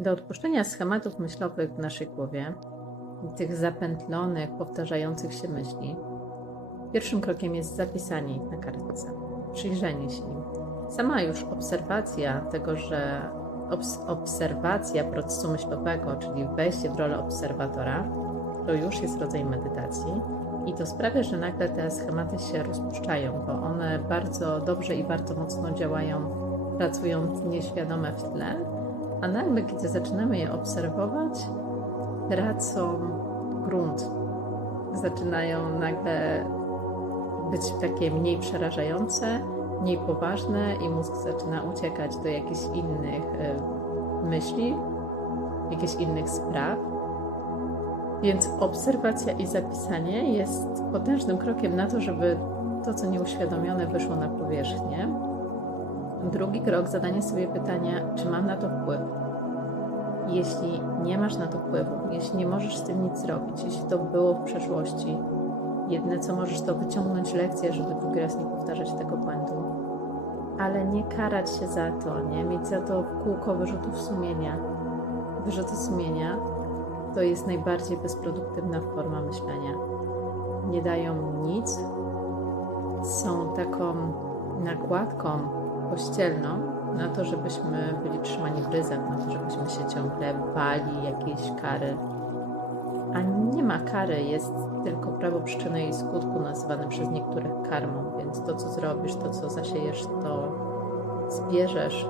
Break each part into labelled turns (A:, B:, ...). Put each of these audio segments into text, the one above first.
A: Do odpuszczenia schematów myślowych w naszej głowie, tych zapętlonych, powtarzających się myśli, pierwszym krokiem jest zapisanie ich na kartce, przyjrzenie się im. Sama już obserwacja tego, że obs- obserwacja procesu myślowego, czyli wejście w rolę obserwatora, to już jest rodzaj medytacji i to sprawia, że nagle te schematy się rozpuszczają, bo one bardzo dobrze i bardzo mocno działają, pracując nieświadome w tle, a nagle, kiedy zaczynamy je obserwować, tracą grunt. Zaczynają nagle być takie mniej przerażające, mniej poważne i mózg zaczyna uciekać do jakichś innych y, myśli, jakichś innych spraw. Więc obserwacja i zapisanie jest potężnym krokiem na to, żeby to, co nieuświadomione, wyszło na powierzchnię. Drugi krok, zadanie sobie pytania, czy mam na to wpływ. Jeśli nie masz na to wpływu, jeśli nie możesz z tym nic zrobić, jeśli to było w przeszłości, jedyne co możesz to wyciągnąć lekcję, żeby drugi raz nie powtarzać tego błędu. Ale nie karać się za to, nie mieć za to kółko wyrzutów sumienia. Wyrzuty sumienia to jest najbardziej bezproduktywna forma myślenia. Nie dają nic, są taką nakładką pościelną na to, żebyśmy byli trzymani w ryzach, na to, żebyśmy się ciągle bali jakiejś kary. A nie ma kary, jest tylko prawo przyczyny i skutku nazywane przez niektórych karmą, więc to, co zrobisz, to, co zasiejesz, to zbierzesz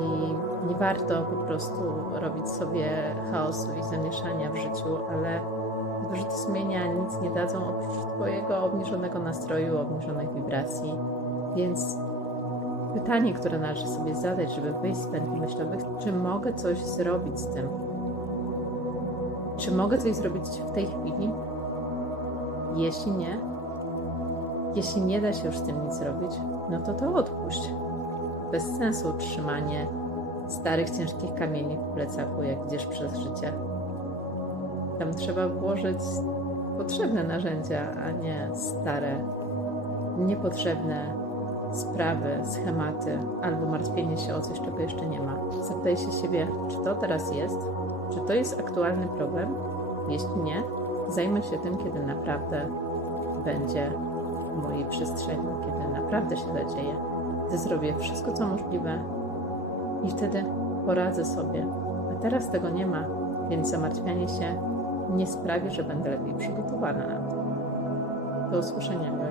A: i nie warto po prostu robić sobie chaosu i zamieszania w życiu, ale wyrzuty sumienia nic nie dadzą oprócz Twojego obniżonego nastroju, obniżonych wibracji. Więc pytanie, które należy sobie zadać, żeby wyjść z pętli myślowych, czy mogę coś zrobić z tym? Czy mogę coś zrobić w tej chwili? Jeśli nie, jeśli nie da się już z tym nic zrobić, no to to odpuść. Bez sensu trzymanie starych, ciężkich kamieni w plecaku, jak idziesz przez życie. Tam trzeba włożyć potrzebne narzędzia, a nie stare, niepotrzebne sprawy, schematy albo martwienie się o coś, czego jeszcze nie ma. Zapytaj się siebie, czy to teraz jest, czy to jest aktualny problem. Jeśli nie, zajmę się tym, kiedy naprawdę będzie w mojej przestrzeni, kiedy naprawdę się zadzieje. Gdy zrobię wszystko, co możliwe, i wtedy poradzę sobie. A teraz tego nie ma, więc zamartwianie się nie sprawi, że będę lepiej przygotowana na to. Do usłyszenia.